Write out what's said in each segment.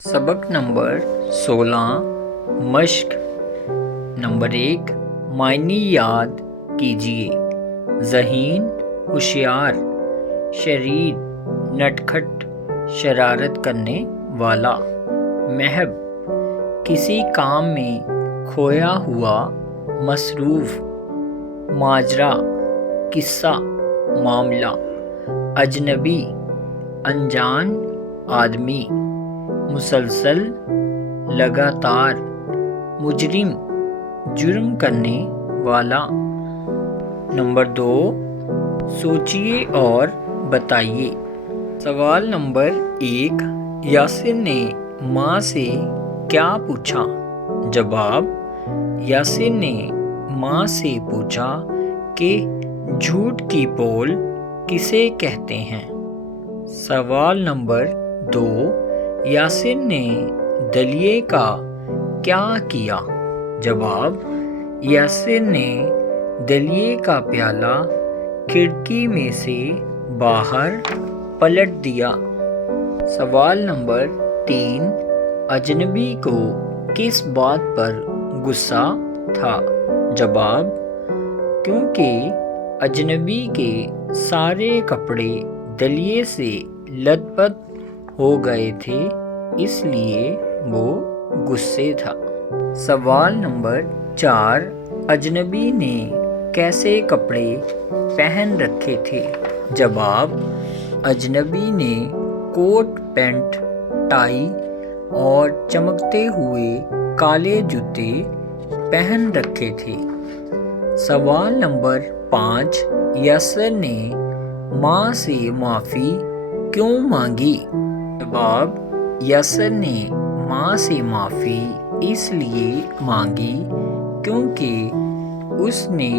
सबक number 16 मश्क number 1 मायने याद कीजिए। ज़हीन होशियार, शरीर नटखट शरारत करने वाला। महब किसी काम में खोया हुआ, मसरूफ़। माजरा किस्सा मामला। अजनबी अनजान आदमी। मुसलसल लगातार। मुजरिम जुर्म करने वाला। नंबर 2 सोचिए और बताइए। सवाल नंबर 1 यासिर ने माँ से क्या पूछा? जवाब यासिर ने माँ से पूछा कि झूठ की पोल किसे कहते हैं। सवाल नंबर 2 यासिर ने दलिए का क्या किया? जवाब यासिर ने दलिए का प्याला खिड़की में से बाहर पलट दिया। सवाल नंबर 3 अजनबी को किस बात पर गुस्सा था? जवाब क्योंकि अजनबी के सारे कपड़े दलिए से लथपथ हो गए थे, इसलिए वो गुस्से था। सवाल नंबर 4 अजनबी ने कैसे कपड़े पहन रखे थे? जवाब अजनबी ने कोट पैंट टाई और चमकते हुए काले जूते पहन रखे थे। सवाल नंबर 5 यासिर ने माँ से माफ़ी क्यों मांगी? जवाब यासिर ने माँ से माफ़ी इसलिए मांगी क्योंकि उसने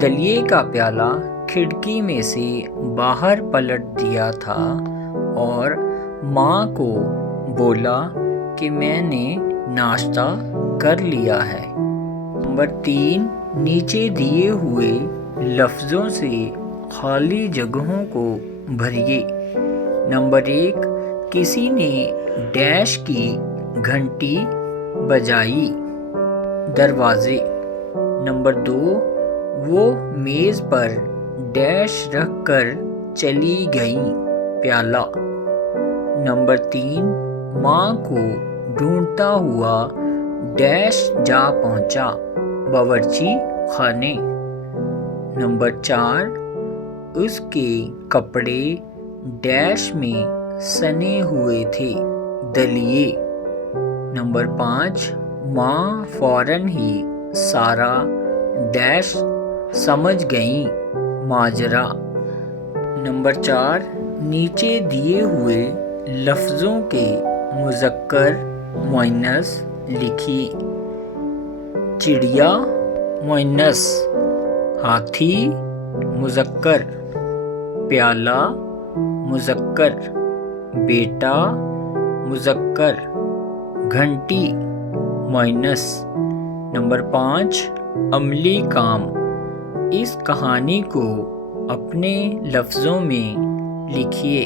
दलिए का प्याला खिड़की में से बाहर पलट दिया था और माँ को बोला कि मैंने नाश्ता कर लिया है। नंबर 3 नीचे दिए हुए लफ्ज़ों से खाली जगहों को भरिए। नंबर 1 किसी ने डैश की घंटी बजाई। दरवाजे। नंबर 2 वो मेज़ पर डैश रख कर चली गई। प्याला। नंबर 3 माँ को ढूंढता हुआ डैश जा पहुंचा। बावर्ची खाने। नंबर 4 उसके कपड़े डैश में सने हुए थे। दलिए। नंबर 5 माँ फौरन ही सारा डैश समझ गई। माजरा। नंबर 4 नीचे दिए हुए लफ्ज़ों के मुज़क्कर मुअन्नस लिखिए। चिड़िया मुअन्नस। हाथी मुज़क्कर। प्याला मुज़क्कर। बेटा मुज़क्कर। घंटी मुअन्नस। नंबर 5 अमली काम। इस कहानी को अपने लफ्ज़ों में लिखिए।